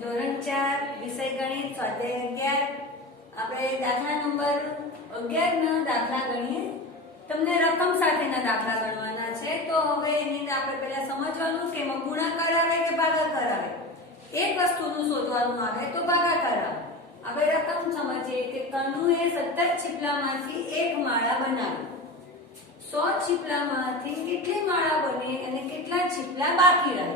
ધોરણ 4 વિષય ગણિત સ્વાધ્યાય 11 આપણે દાખલા નંબર 11 ના દાખલા ગણીએ। તમને રકમ સાથેના દાખલા ગણવાના છે। તો હવે એની અંદર આપણે પહેલા સમજવાનું કે એમાં ગુણાકાર આવે કે ભાગાકાર આવે। એક વસ્તુનું શોધવાનું આવે તો ભાગાકાર આવે। આપણે રકમ સમજીએ કે કનુએ 17 છીપલામાંથી એક માળા બનાવી। 100 છીપલામાંથી કેટલી માળા બને અને કેટલા છીપલા બાકી રહે।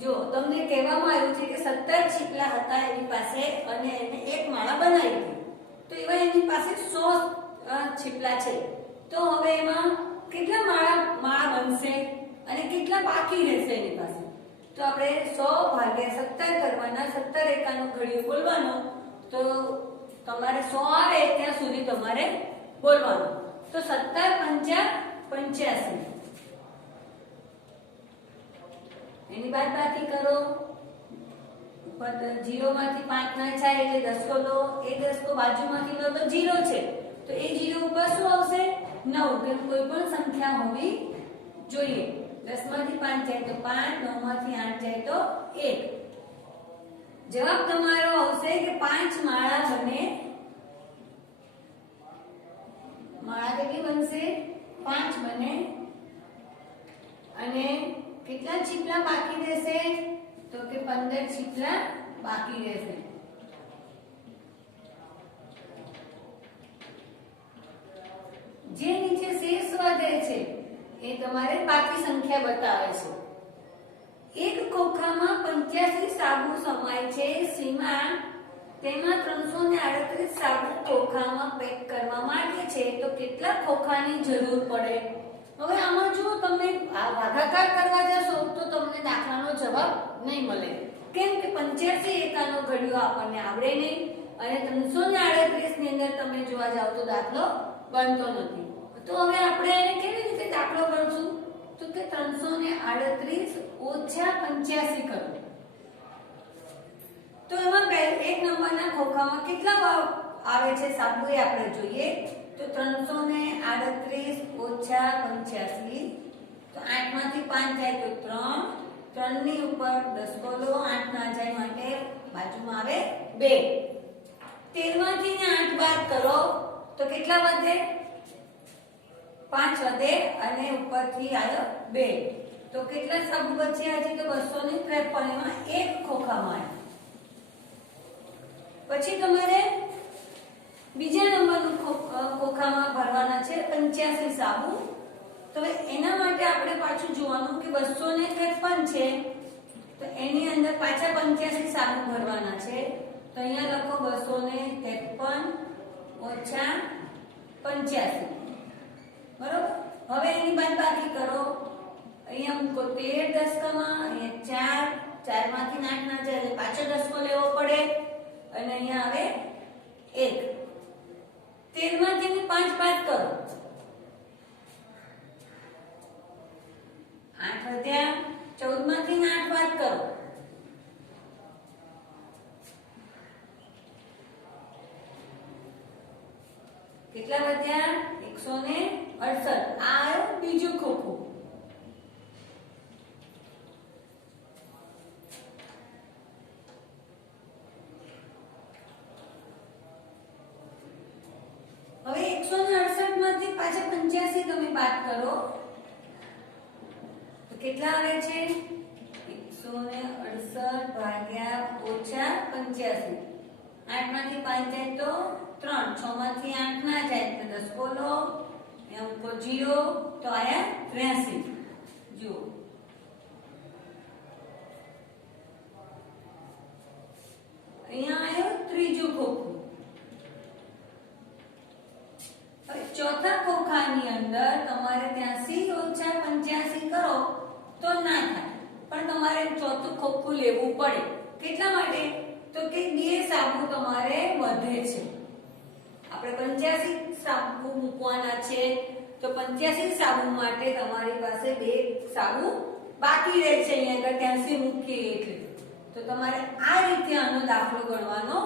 જો તમને કહેવામાં આવ્યું છે કે 17 છીપલા હતા એની પાસે અને એને એક માળા બનાવી હતી, તો એવા એની પાસે 100 છીપલા છે। તો હવે એમાં કેટલા માળા બનશે અને કેટલા બાકી રહેશે એની પાસે। તો આપણે 100 ભાગ્યા 17 કરવાના, 17 એકાનો ઘડિયો બોલવાનો, તો તમારે 100 આવે ત્યાં સુધી તમારે બોલવાનું। તો 17 પંચા 85, એની બાદબાકી કરો। ઉપર 0 માંથી 5 ના જાય એટલે દસકો લો, એ દસકો બાજુમાંથી લો તો 0 છે, તો એ 0 ઉપર શું આવશે? 9, કે કોઈ પણ સંખ્યા હોવી જોઈએ। 10 માંથી 5 જાય તો 5, 9 માંથી 8 જાય તો 1। જવાબ તમારો આવશે કે 5 માળા બને। માળા કેટલી બનશે? 5 બને। અને કેટલા છીપલા બાકી રહેશે? તો કે 15 છીપલા બાકી રહેશે। જે નીચે શેષ વધે છે એ તમારે બાકી સંખ્યા બતાવે છે। એક ખોખામાં 85 સાબુ સમાય છે। સીમા તેમાં 338 સાબુ ખોખામાં પેક કરવા માંગે છે, તો કેટલા ખોખાની જરૂર પડે? હવે આમાં જો તમે ભાગાકાર કરવા જશો તો તમને દાખલાનો જવાબ નહીં મળે, કેમ કે 85 એકાનો ઘડિયો આપણને આવડે નહીં અને 338 ની અંદર તમે જોવા જાવ તો દાખલો બનતો નથી। તો હવે આપણે એને કેવી રીતે દાખલો ગણશું? તો કે 338 ઓછા 85 કરો। તો એમાં એક નંબરના ખોખામાં કેટલા આવે છે સાબુ એ આપણે જોઈએ। તો 338 ઓછા 85, તો 8 માંથી 5 જાય તો 3, 3 ની ઉપર દસકો લો, 8 ના જાય માટે બાજુમાં આવે 2। 13 માંથી 8 બાદ કરો તો કેટલા વધે? 5 વધે અને ઉપરથી આવ્યો 2, તો કેટલા સાબુ બચ્યા છે? તો 253, એમાં એક ખોખામાં આવ્યો। પછી તમારે બીજા નંબરનું ખોખામાં ભરવાના છે 85 સાબુ। તો એના માટે આપણે પાછું જોવાનું કે 253 છે, તો એની અંદર પાછા 85 સાબુ ભરવાના છે। તો અહીંયા લખો 253 ઓછા 85, બરોબર। હવે એની બાદબાકી કરો। અહીંયા મૂકો 13 દસકામાં, અહીંયા 4, 4 માંથી 8 ના જાય એટલે પાછો દસકો લેવો પડે અને અહીંયા આવે 1। 13 માંથી 5 બાદ કરો, 8 વધ્યા। 14 માંથી 8 બાદ કરો, કેટલા વધ્યા? 168। આ આવ્યો બીજું ખોખું। હવે 168 માંથી પાછા 85 તમે બાદ કરો તો કેટલા આવે છે? 168 ભાગ્યા ઓછા 85, 8 માંથી 5 જાય તો 3, 6 માંથી 8 ના જાય તો દસકો લો, અહીંયા મૂકો 0, તો આયા 83। જુઓ અહીંયા આવ્યો ત્રીજું ખોખું। ચોથા ખોખાની અંદર તમારે 83 ઓછા 85 કરો તો ના થાય, પણ તમારે ચોથું ખોખું લેવું પડે। કેટલા માટે? તો કે 2 સાબુ તમારે વધે છે। આપણે 85 સાબુ મૂકવાના છે, તો 85 સાબુ માટે તમારી પાસે 2 સાબુ બાકી રહે છે। અહીંયા આગળ 83 મૂકીએ એટલે તો તમારે આ રીતે આનો દાખલો ગણવાનો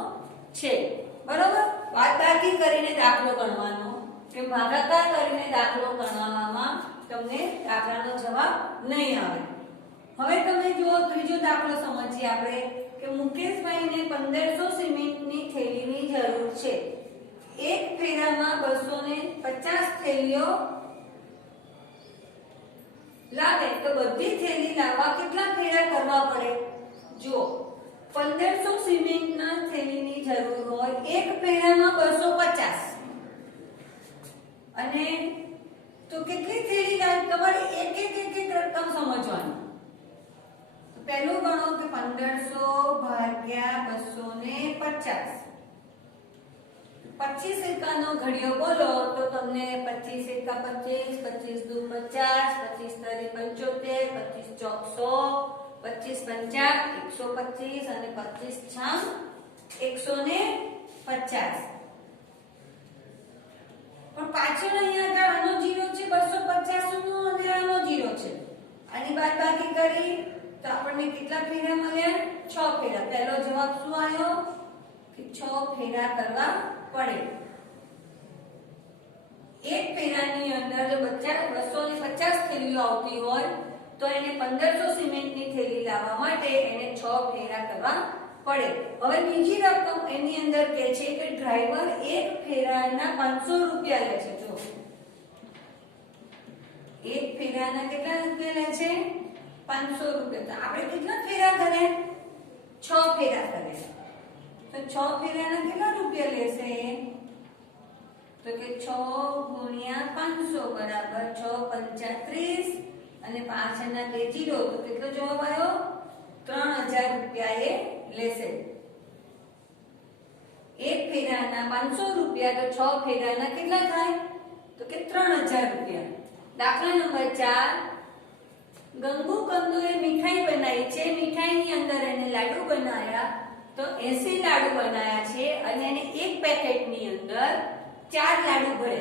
છે, બરોબર। બાદબાકી કરીને દાખલો ગણવાનો કે ભાગાકાર કરીને દાખલો ગણવામાં તમને દાખલાનો જવાબ નહીં આવે। હવે તમે જુઓ ત્રીજો દાખલો સમજીએ આપણે કે મુકેશભાઈને 1500 સિમેન્ટની થેલીની જરૂર છે. એક ફેરામાં 250 થેલીઓ લાગે તો બધી થેલી લાવવા કેટલા ફેરા કરવા પડે? જો 1500 સિમેન્ટના થેલીની જરૂર હોય, એક ફેરામાં 250 અને તો કેટલી થેલી લાગે? તમારે એક રકમ સમજવાની. પહેલું ગણો કે 1500 ભાગ્યા 250. 25 એકાનો ઘડિયો બોલો તો તમને 25 એકા 25, 25 દુ 50, 25 તરી 75, 25 ચોક 100, 25 પંચા 125 અને 25 છામ 150. પણ પાછળ અહીંયા આનો જીરો છે 250 નો અને આનો જીરો છે. આની બાદબાકી કરી તો આપણને કેટલા ફેરા મળ્યા? 6 ફેરા. પહેલો જવાબ શું આવ્યો કે 6 ફેરા કરવા પડે. એક ફેરાની અંદર જો 250 થેલીઓ આવતી હોય તો એને 1500 સિમેન્ટની થેલી લાવવા માટે એને 6 ફેરા કરવા પડે. હવે બીજી રકમ એની અંદર કહે છે કે ડ્રાઈવર એક ફેરાના 500 રૂપિયા લે છે. જો એક ફેરાના કેટલા રૂપિયા લે છે? 500 રૂપિયા. તો આપણે કેટલા ફેરા કરે? 6 ફેરા કરે. તો 6 ફેરાના કેટલા રૂપિયા લેશે? તો કે 6 ગુણ્યા 500 બરાબર 6 પંચા 30 અને પાછળના બે જીરો તો કેટલો જવાબ આવ્યો? 3000 રૂપિયા એ લેશે. એક ફેરાના 500 રૂપિયા તો 6 ફેરાના કેટલા થાય? તો કે 3000 રૂપિયા. દાખલા નંબર 4. ગંગુ કંદુએ મીઠાઈ બનાવી છે. મીઠાઈની અંદર એને લાડુ બનાવ્યા તો 80 લાડુ બનાવ્યા છે અને એને એક પેકેટની અંદર 4 લાડુ ભરે.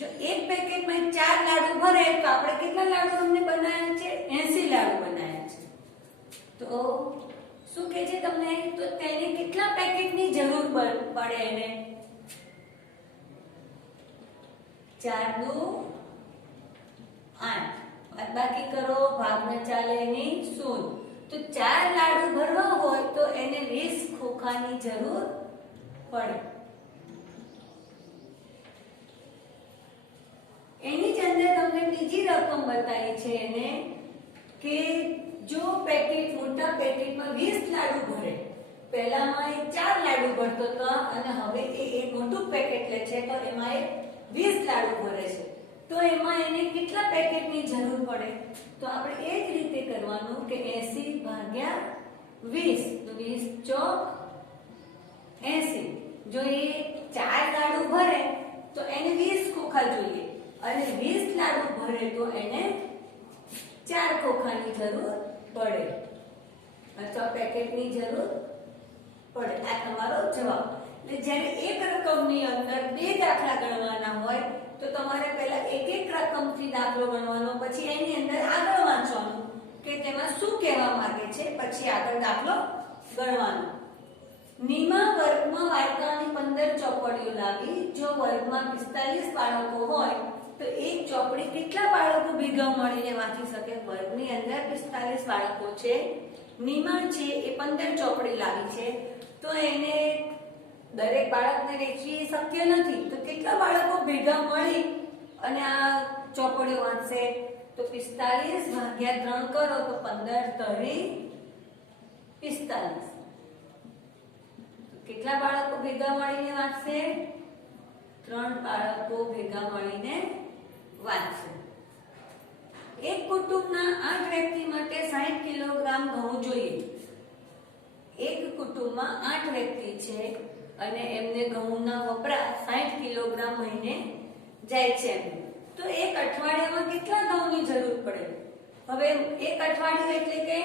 જો એક પેકેટમાં 4 લાડુ ભરે તો આપણે કેટલા લાડુ અમને બનાવ્યા છે? 80 લાડુ બનાવ્યા છે. તો શું કહે છે તમને? તો તેને કેટલા પેકેટની જરૂર પડે? એને 4 દુ 8. બાદબાકી કરો, ભાગ ન ચાલે એની શૂન્ય. તો 4 લાડુ ભરવા હોય તો એને 20 ખોખાની જરૂર પડે. એની જ અંદર તમને બીજી રકમ બતાવી છે એને કે જો પેકેટ મોટા પેકેટમાં 20 લાડુ ભરે, પહેલામાં એ 4 લાડુ ભરતો હતો અને હવે એ એક મોટું પેકેટ લે છે તો એમાં એ 20 લાડુ ભરે છે. તો એમાં એને કેટલા પેકેટની જરૂર પડે? તો આપણે એ જ રીતે કરવાનું કે 80 ભાગ્યા 20 તો 20 ચોક 80. જો એ 4 લાડુ ભરે તો એને 20 ખોખા જોઈએ અને 20 લાડુ ભરે તો એને 4 ખોખાની જરૂર પડે અથવા પેકેટની જરૂર પડે. આ તમારો જવાબ. એટલે જ્યારે એક રકમની અંદર બે દાખલા ગણવાના હોય તો તમારે પહેલા એક રકમથી દાખલો ગણવાનો, પછી એની અંદર આગળ વાંચવાનું કે તેમાં શું કહેવા માંગે છે, પછી આગળ દાખલો ગણવાનો. નીમા વર્ગમાં વાર્તાની 15 ચોપડીઓ લાવી. જો વર્ગમાં 45 બાળકો હોય તો એક ચોપડી કેટલા બાળકો ભેગા મળીને વાંચી શકે? વર્ગની અંદર 45 બાળકો છે. નીમા છે એ 15 ચોપડી લાવી છે તો એને દરેક બાળકને વેચવી શક્ય નથી. તો કેટલા બાળકો ભેગા મળી અને આ ચોપડીઓ વાંચશે? તો 45 ભાગ્યા 3 કરો તો 15 તરી 45. કેટલા બાળકો ભેગા મળીને વાંચશે? 3 બાળકો ભેગા મળીને વાંચશે. એક કુટુંબના 8 વ્યક્તિ માટે 60 કિલોગ્રામ ઘઉં જોઈએ. એક કુટુંબમાં 8 વ્યક્તિ છે અને એમને ઘઉંના વપરાશ 60 કિલોગ્રામ મહિને જાય છે. તો એક અઠવાડિયામાં કેટલા ઘઉંની જરૂર પડે? હવે એક અઠવાડિયું એટલે કે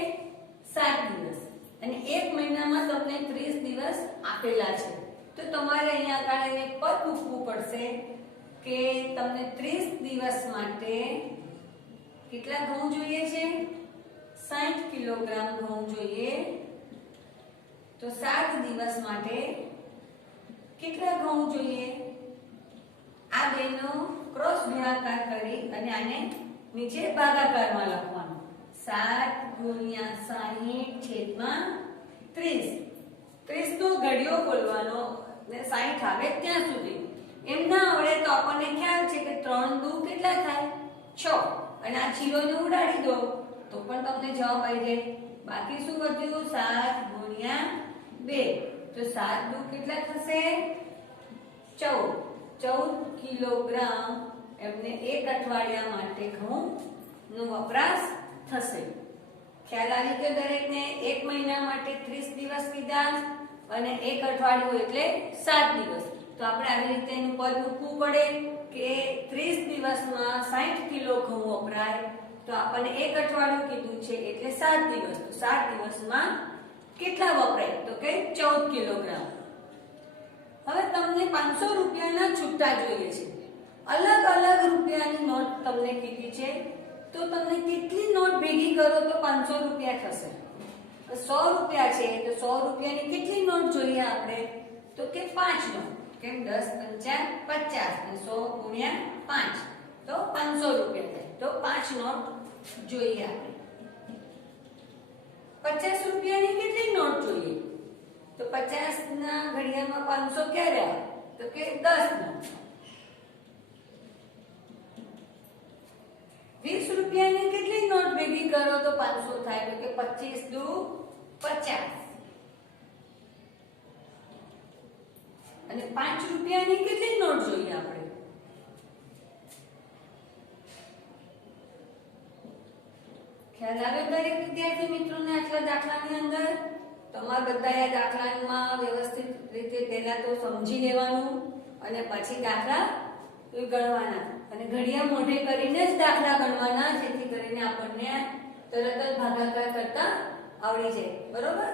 7 દિવસ અને એક મહિનામાં તમને 30 દિવસ આપેલા છે. તો તમારે અહીંયા આગળ એક પદ મૂકવું પડશે કે તમને 30 દિવસ માટે કેટલા ઘઉં જોઈએ છે? 60 કિલોગ્રામ ઘઉં જોઈએ. તો 7 દિવસ માટે કેટલા ઘઉં જોઈએ? આ બેનો ક્રોસ ગુણાકાર કરી અને આને નીચે ભાગાકારમાં લખવાનું. 7 ગુણ્યા 60 છેદમાં 30. 30 નો ઘડિયો બોલવાનો ને 60 આવે ત્યાં સુધી. એમ ના આવડે તો આપણને ખ્યાલ છે કે 3 દુ કેટલા થાય 6 અને આ જીરોને ઉડાડી દો તો પણ તમને જવાબ આવી જાય. બાકી શું વધ્યું 7 ગુણ્યા 2 તો 7 દુ કેટલા થશે 14 કિલોગ્રામ એમને એક અઠવાડિયા માટે ઘઉં નો વપરાશ થશે. ખ્યાલ આવી ગયો દરેકને? એક મહિના માટે 30 દિવસ કીધા અને એક અઠવાડિયું એટલે 7 દિવસ. તો આપણે આવી રીતે એનું પદ મૂકવું પડે કે 30 દિવસમાં 60 કિલો ઘઉં વપરાય તો આપણને એક અઠવાડિયું કીધું છે એટલે 7 દિવસ. તો 7 દિવસમાં કેટલા વપરાય તો કે 14 કિલોગ્રામ. હવે તમને 500 રૂપિયાના છૂટા જોઈએ છે. અલગ અલગ રૂપિયાની નોટ તમને કીધી છે તો તમને કેટલી નોટ ભેગી કરો તો 500 રૂપિયા થશે? 100 રૂપિયા છે તો 100 રૂપિયાની કેટલી નોટ જોઈએ આપણે તો કે 5 નોટ. કેમ 10 5 50 અને 100 ગુણ્યા 5 તો 500 રૂપિયા થાય. તો 5 નોટ જોઈએ આપણે. 50 રૂપિયાની કેટલી નોટ જોઈએ તો 50 ના ઘડિયામાં 500 ક્યારે આવે તો કે 10 નોટ. 20 રૂપિયાની કેટલી નોટ ભેગી કરો તો 500 થાય તો કે 25 દુ 50 અને 5 રૂપિયાની કેટલી નોટ જોઈએ આપણે ખ્યાલ આવ્યો દરેક વિદ્યાર્થી મિત્રોને આટલા દાખલાની અંદર? તમારે બધા દાખલામાં વ્યવસ્થિત રીતે પહેલા તો સમજી લેવાનું અને પછી દાખલા ગણવાના અને ઘડિયા મોઢે કરીને જ દાખલા ગણવાના જેથી કરીને આપણને તરત જ ભાગાકાર કરતા આવડી જાય. બરોબર?